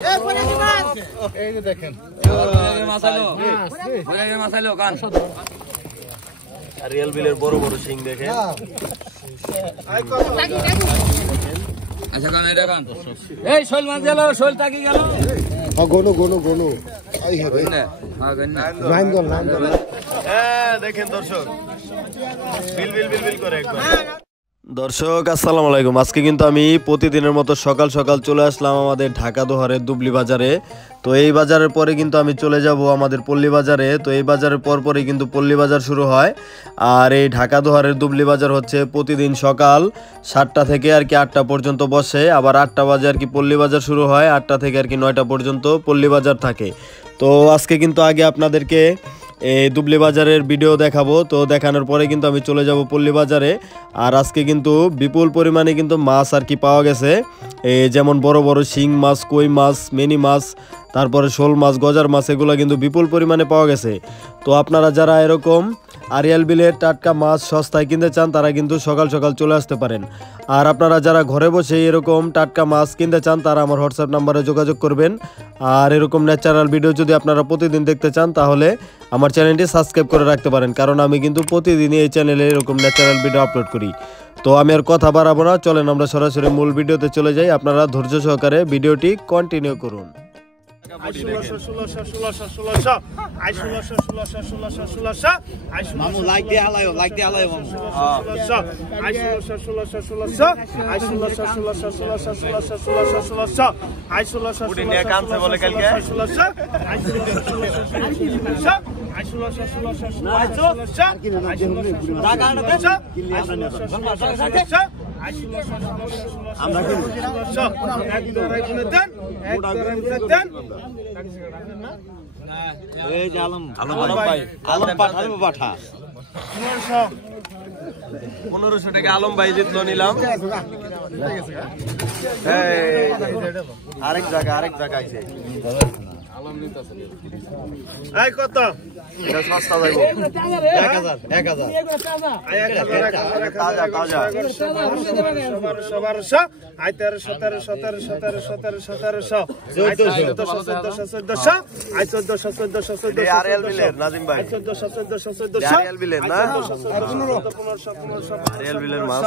এই যে দেখেন রিয়েল বিলের বড় বড় শিং দেখেন। আচ্ছা কান এটা কান এই শৈল মাছ গেল শৈল তাকি গেল গনো গনো গনো আই হবে না লাইন দল হ্যাঁ দেখেন দর্শক বিল বিল বিল বিল করে একবার। দর্শক আসসালামু আলাইকুম। আজকে কিন্তু আমি প্রতিদিনের মতো সকাল সকাল চলে আসলাম আমাদের ঢাকা দোহারের দুবলি বাজারে। তো এই বাজারের পরে কিন্তু আমি চলে যাব আমাদের পল্লী বাজারে। তো এই বাজারের পরপরই কিন্তু পল্লী বাজার শুরু হয়। আর এই ঢাকা দোহারের দুবলি বাজার হচ্ছে প্রতিদিন সকাল 7টা থেকে আর কি 8টা পর্যন্ত বসে। আবার 8টা বাজে আর কি পল্লী বাজার শুরু হয়, 8টা থেকে আর কি 9টা পর্যন্ত পল্লী বাজার থাকে। তো আজকে কিন্তু আগে আপনাদেরকে এই দুবলি বাজারের ভিডিও দেখাবো। তো দেখানোর পরে কিন্তু আমি চলে যাব পল্লী বাজারে। আর আজকে কিন্তু বিপুল পরিমাণে কিন্তু মাছ আর কি পাওয়া গেছে, যেমন বড় বড় শিং মাছ, কই মাছ, মিনি মাছ, তারপরে শোল মাছ, গজার মাছ, এগুলো কিন্তু বিপুল পরিমাণে পাওয়া গেছে। তো আপনারা যারা এরকম আরিয়াল বিলের টাটকা মাছ সস্তায় কিনতে চান তারা কিন্তু সকাল সকাল চলে আসতে পারেন। আর আপনারা যারা ঘরে বসে এরকম টাটকা মাছ কিনতে চান তারা আমার হোয়াটসঅ্যাপ নাম্বারে যোগাযোগ করবেন। আর এরকম ন্যাচারাল ভিডিও যদি আপনারা প্রতিদিন দেখতে চান তাহলে আমার চ্যানেলটি সাবস্ক্রাইব করে রাখতে পারেন, কারণ আমি কিন্তু প্রতিদিনই এই চ্যানেলে এরকম ন্যাচারাল ভিডিও আপলোড করি। তো আমি আর কথা বাড়াবো না, চলেন আমরা সরাসরি মূল ভিডিওতে চলে যাই। আপনারা ধৈর্য সহকারে ভিডিওটি কন্টিনিউ করুন। পাঠা 1500 টাকা আলম ভাই জিতলো নিলাম। আরেক জায়গা আছে কত এটা সস্তা যাইবো 1000 নাজিম ভাই 1400 না আরিয়াল বিলের মাছ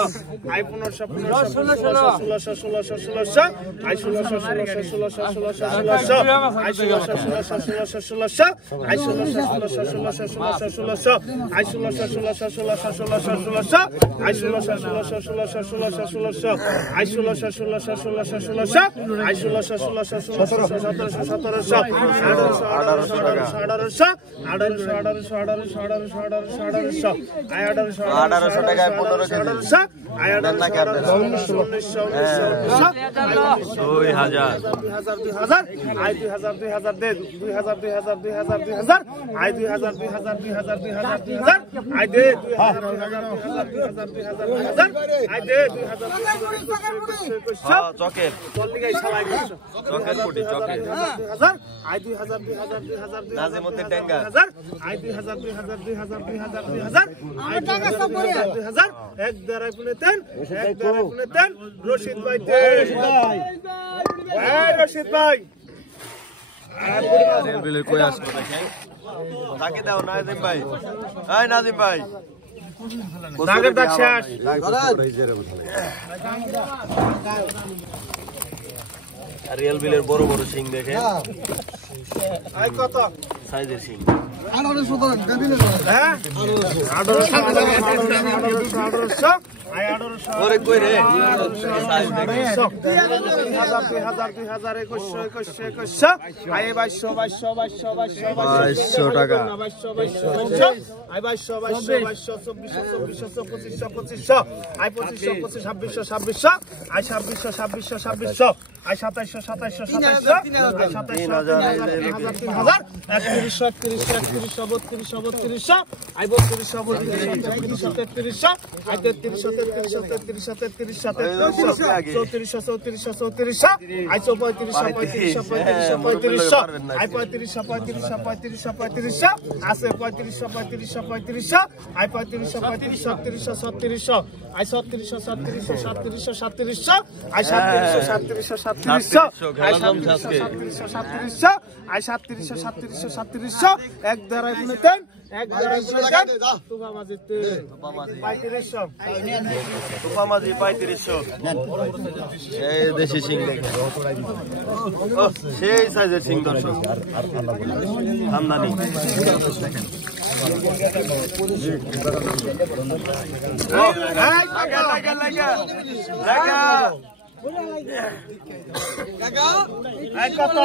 1800 টাকায় 15 কেজি 2000 রশিদ ভাই রশিদ ভাই কই আসলো দেখেন তাকে দাও নাজিম ভাই। এই নাজিম ভাই দাগের দাগ শেষ রিয়েল বিলের বড় বড় শিং দেখেন কত সাইজের শিং 1800 ওরে কই রে 2200 টাকা 3700 এক দাঁড়ায় পুনে দেন, এক দাঁড়ায় পুনে দেন, তোবা মাঝি 3500, তোপা মাঝি 3500। এই দেশি সিং দেখেন, সেই সাইজের সিং দর্শক, আমদানি। কত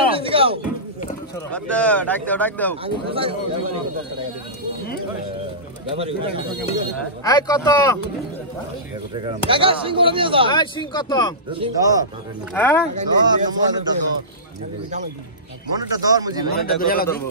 ডাক দাও, ডাক দাও। কত সিং কত? মনেটা ধর, মুজি মনেটা ধরবো।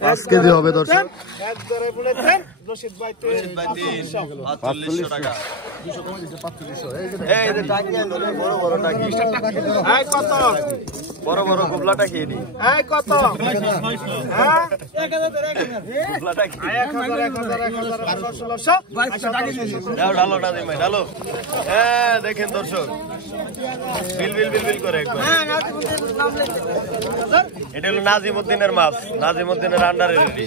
5 কেজি হবে দর্শক। এক দরে বলে দেন রশিদ ভাই 4500 টাকা। এই যে টাকি আনলো রে, বড় বড় টাকি। কত বড় বড় গোবলা টাকি এনি। কত গোবলা টাকি। 1000 দাও, ঢালো না দিই ভাই, ঢালো। দেখেন দর্শক, বিল বিল বিল বিল করে একবার। এটা হলো নাজিমউদ্দিনের মাছ, নাজিমউদ্দিনের আন্ডারে রেডি।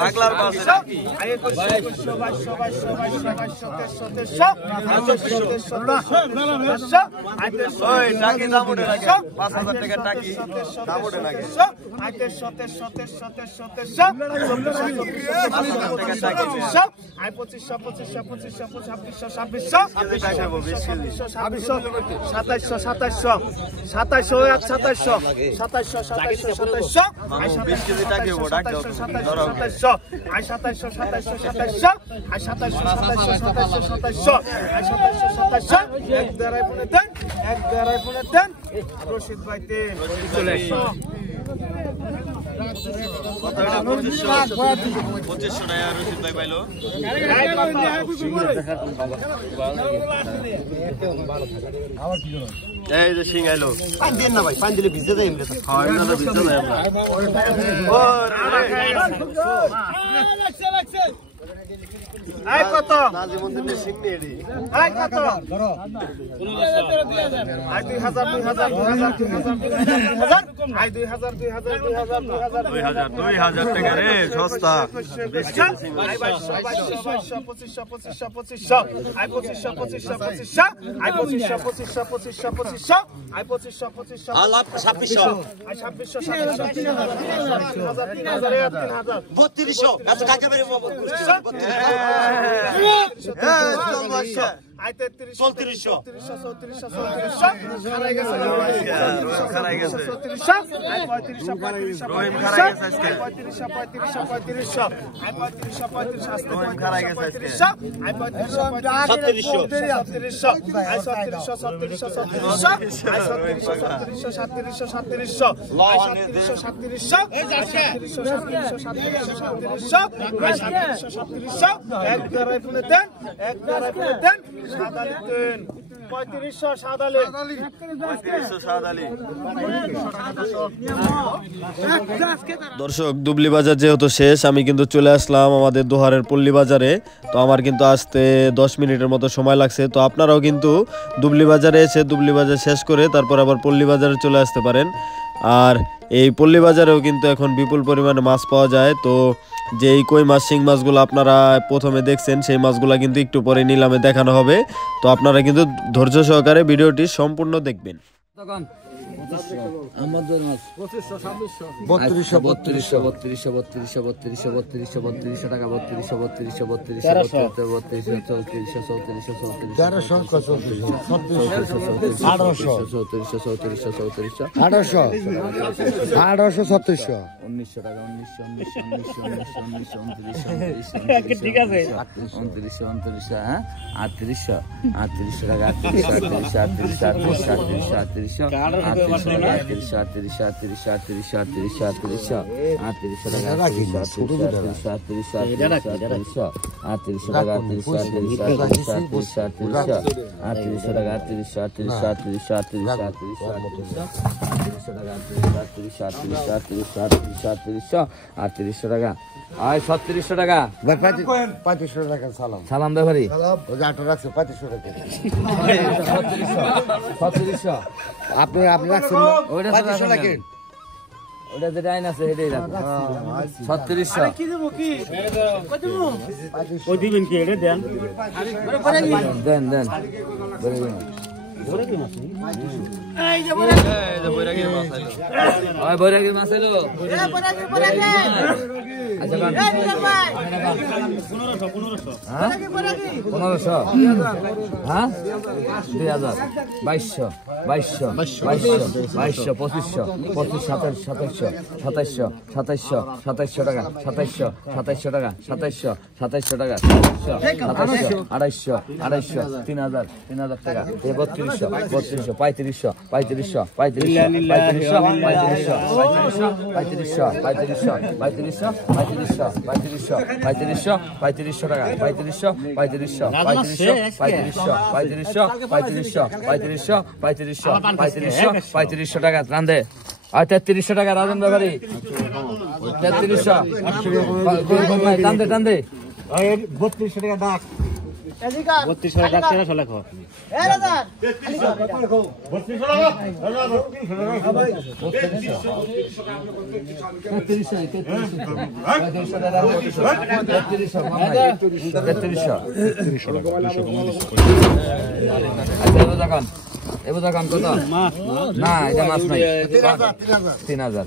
পাগলার মাছ নাকি? ওই টাকি দাম উঠে নাকি? 5000 টাকা টাকি দাম উঠে নাকি? 2700 রশিদ ভাই চলে আসো। 2500 টাকা রশিদ ভাই পাইলো। এই যে সিং আইলো। পানি দেন না ভাই, পানি দিলে ভিজে যায় এমনি। হ্যাঁ, এটা তো ভিতরে না আমরা। কত নাজিমউদ্দিনের সিং নিয়ে এডি। কত 2000 টাকা রে, সস্তা। এক দাঁড়ায় পুনে দেন, এক দাঁড়ায় পুনে দেন, সাদা লিখতেন। 3500 সাদ আলী 3500 সাদ আলী। দর্শক দুবলি বাজার যেহেতু শেষ, আমি কিন্তু চলে আসলাম আমাদের দোহারের পল্লী বাজারে। তো আমার কিন্তু আসতে 10 মিনিটের মতো সময় লাগছে। তো আপনারাও কিন্তু দুবলি বাজারে এসে দুবলি বাজার শেষ করে তারপর আবার পল্লী বাজারে চলে আসতে পারেন। আর এই পল্লী বাজারেও কিন্তু এখন বিপুল পরিমাণে মাছ পাওয়া যায়। তো যেই কই মাছ শিং মাছগুলো আপনারা প্রথমে দেখছেন সেই মাছগুলো কিন্তু একটু পরে নিলামে দেখানো হবে। তো আপনারা কিন্তু ধৈর্য সহকারে ভিডিওটি সম্পূর্ণ দেখবেন। আমাদের মাছ 3200 টাকা 3800 টাকা। আয় 3600 টাকা 3500 টাকা সালাম সালাম ব্যাপারি ওই যে 8 রাখছে 3500 টাকা 3600 আপনি রাখছেন না ওইটা 3500 টাকা ওটা যে ডাইন আছে সেটাই রাখো 3600 কি দেব কি কত দেব ওই দিবেন কি এটা দেন দেন দেন এই যে বৈরাগীর মাছ আইলো ওই বৈরাগীর মাছ আইলো বৈরাগী আচ্ছা গান 1500 হ্যাঁ 2000 2200 2500 2700 টাকা 2700 টাকা 2700 টাকা 25000 3000 টাকা 3200 3500 টাকা রান্দে আর 3300 টাকা রাজন ব্যাপারী 3300 টান্দে 3200 টাকা ডাক 3200 টাকা কেনা চলে খাও এ রাজা 3300 এবার কত না এটা মাছ নাই 3000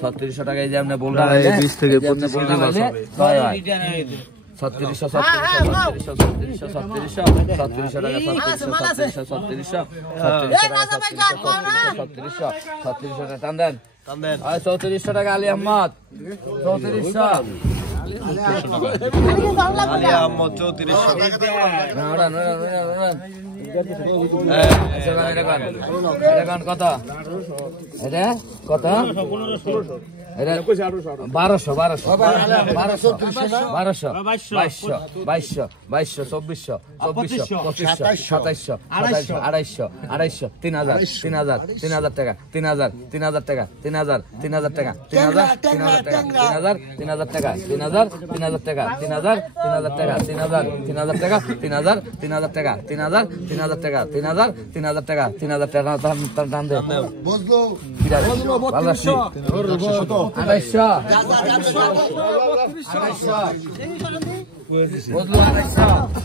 3700 টাকা এই যে আপনি বললেন 20 থেকে 25 3400 টাকা আলী আহমদ 3400 আলী আহমদ 3400 কত এটা কত 1200 টাকা 3000 টাকা 3000 টাকা 3000 টাকা 3000 টাকা 3000 টাকা টান দে বুঝলো ভালো আছি 250 বুঝলো 250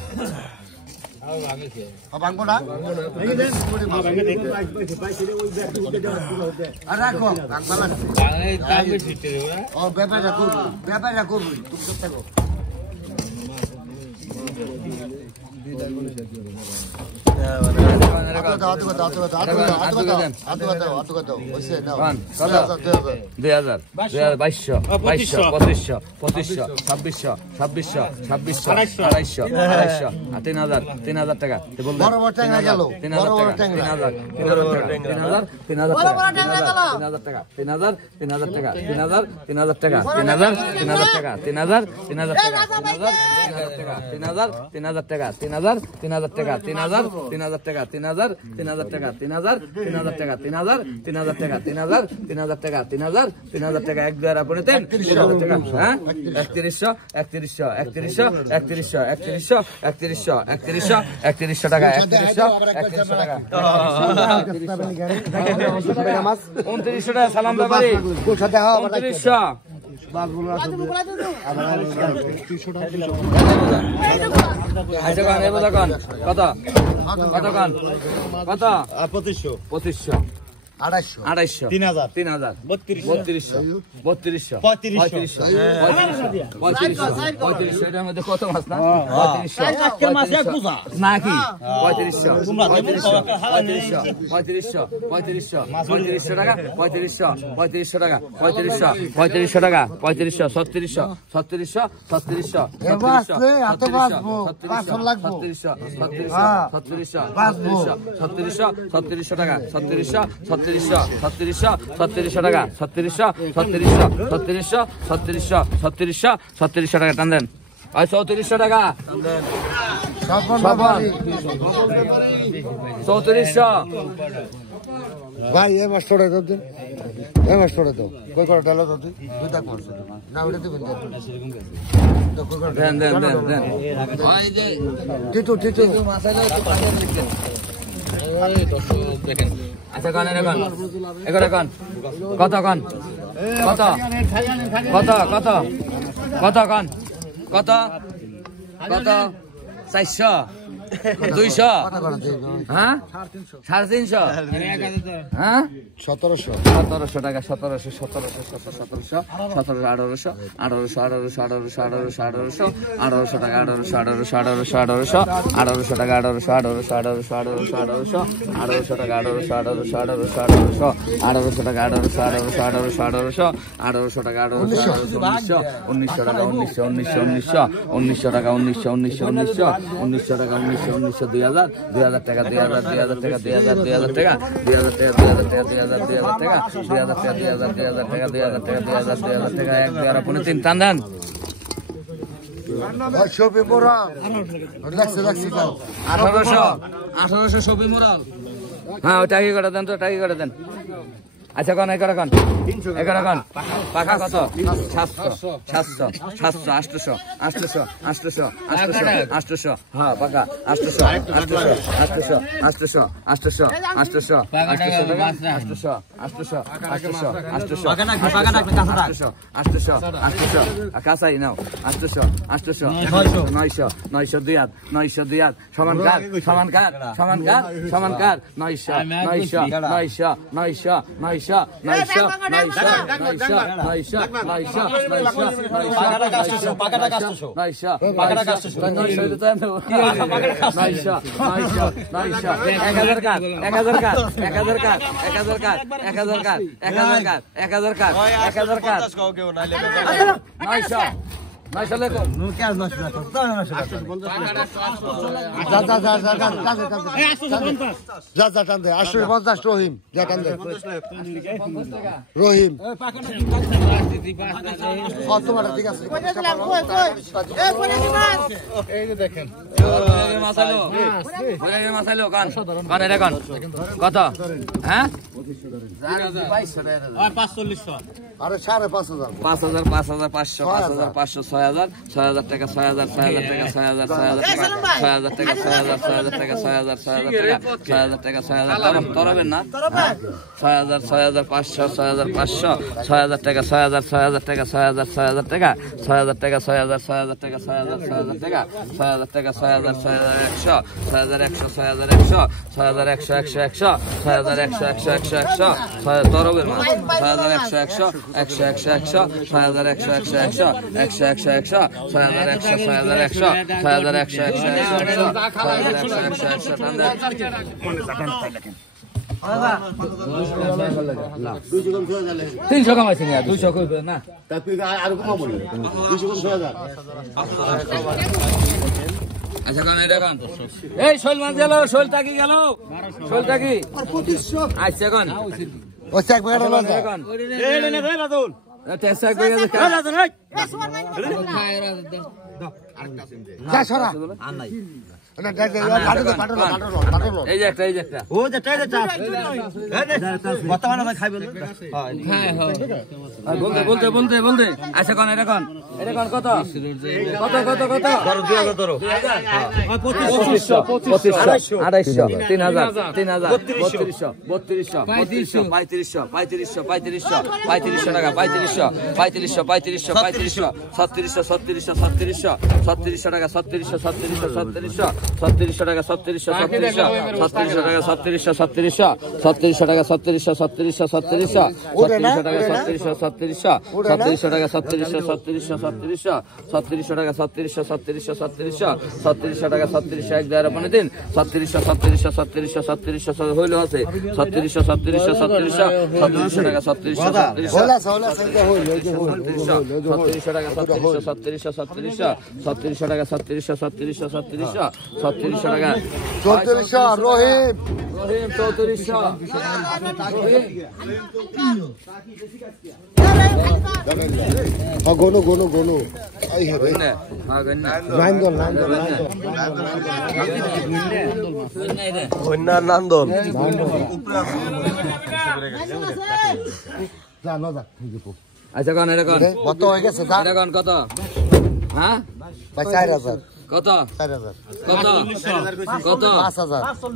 ভাঙবো না আর রাখো ভাঙবা না ও ব্যাপারটা করবি তুমি তো থাকো সালাম ব্যাপারী 2900 কত কত কান কত 2500 2800 3000 3200 3500 এটার মধ্যে কত মাছ না 3500 নাকি 3500 টাকা 3500 টাকা 3500 টাকা 3500 টাকা 3700 টাকা টান দেন 3400 টাকা 3400 ভাই এই মাস্টারে দাও দিন এই মাস্টারে দাও কই করে ডালো দাও দুই টাকা মারছ না ওটা দিবেন দেন দেন দেন দেন ওই যে টিটু মাছাইলো একটু পাশে লিখেন এই দর্শক দেখেন আচ্ছা গান এরকম এগুলা গান কত গান কত কত কত কত গান কত কত 400 200 হ্যাঁ 350 হ্যাঁ 1700 টাকা 1700 টাকা 1800 টাকা 1900 2000 টাকা 2000 টাকা 2000 টাকা 1 2 টান দেন শপি মোরা লাগছে 1800 শপি মোরাল হ্যাঁ ওটা কি করে দেন তো টাকি করে দেন আচ্ছা কোন এগারো কোন পাকা কত 700 800 হ্যাঁ পাকা 800 কাঁচাই নাও 800 900 2 সমান কার 900 রহিম রহিম তোমার ঠিক আছে দেখেন কত হ্যাঁ 4500 আরে 5500 6000 টাকা 6000 টাকা তরবেন না 6000 500 6000 টাকা 6000 টাকা 6000 টাকা 6000 টাকা 6000 টাকা 6000 টাকা 6100 তরবের মাছ 6100 একশো একশো একশো 6100 একশো একশো একশো একশো একশো 6100 6100 6100 একশো একশো একশো 6100 একশো তিনশো কামাইছি না 200 কইবে না আচ্ছা কান এটা কান এই শৈল মাছ গেল শৈল টাকি গেল শৈল টাকি আচ্ছা কান ও চেক বেড়া লজ কান এই নে রে রাতুল টেস্ট এক করে দে রাতুল এই যা সরা না দেখ পাটো এই যে একটা ও যে টাই দে চাপ বর্তমানে ভাই খাইবে হ্যাঁ হ্যাঁ বলতে আচ্ছা কোন এটা কোন কত কত ধরো 2000 ধরো 2500 3000 3000 3200 3500 টাকা 3500 টাকা 3700 টাকা 3700 টাকা এক দেড় পনেরো দিন 3700 হইল আছে 3700 টাকা 3700 টাকা 3400 রহিম 3400 গোনো আই হবে নাইন্দল নন্দন আচ্ছা কোন এটা কোন কত হয়ে গেছে যা এটা কোন কত হ্যাঁ 4000 কত 4000 কত কত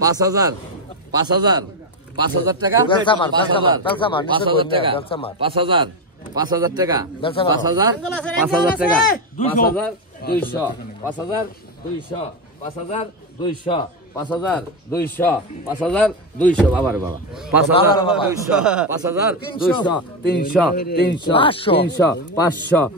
5000 5000 টাকা 5000 টাকা 5000 টাকা 5000 টাকা 5200 5200 বাবা রে বাবা 5200 300 500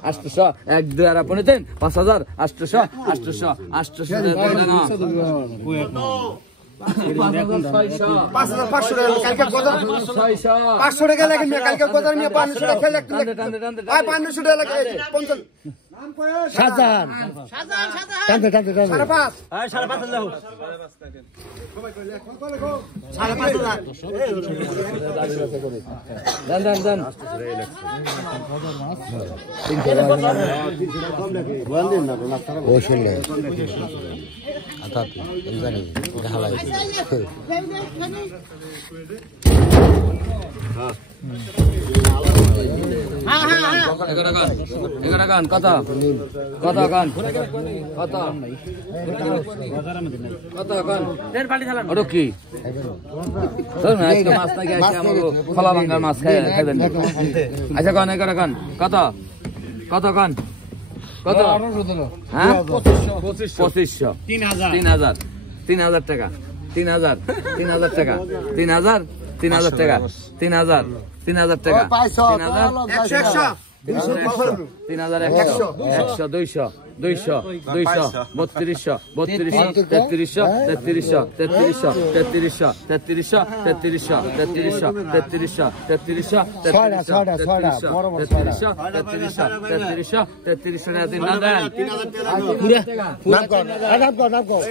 600 এক দুই আর আপনি দেন 5000 800 500 টাকা লাগে কালকে কথা নিয়ে 500 টাকা খেলে একটু 500 টাকা লাগে 50 শাহজাহান টানতে 5.5 এই 5.5 দাও 5.5 দেন ও শুনলে আতা জানি ঢালাই এগারো গান কত গান কত গান ওটা কি মাছ নাকি আছে আমাকে খোলা ভাঙ্গার মাছ খাইবেন আচ্ছা গান 11 গান কত গান কত হ্যাঁ 2500 3000 টাকা 3000 টাকা 3000 টাকা 3000 টাকা 200 3200 3300 নাম কর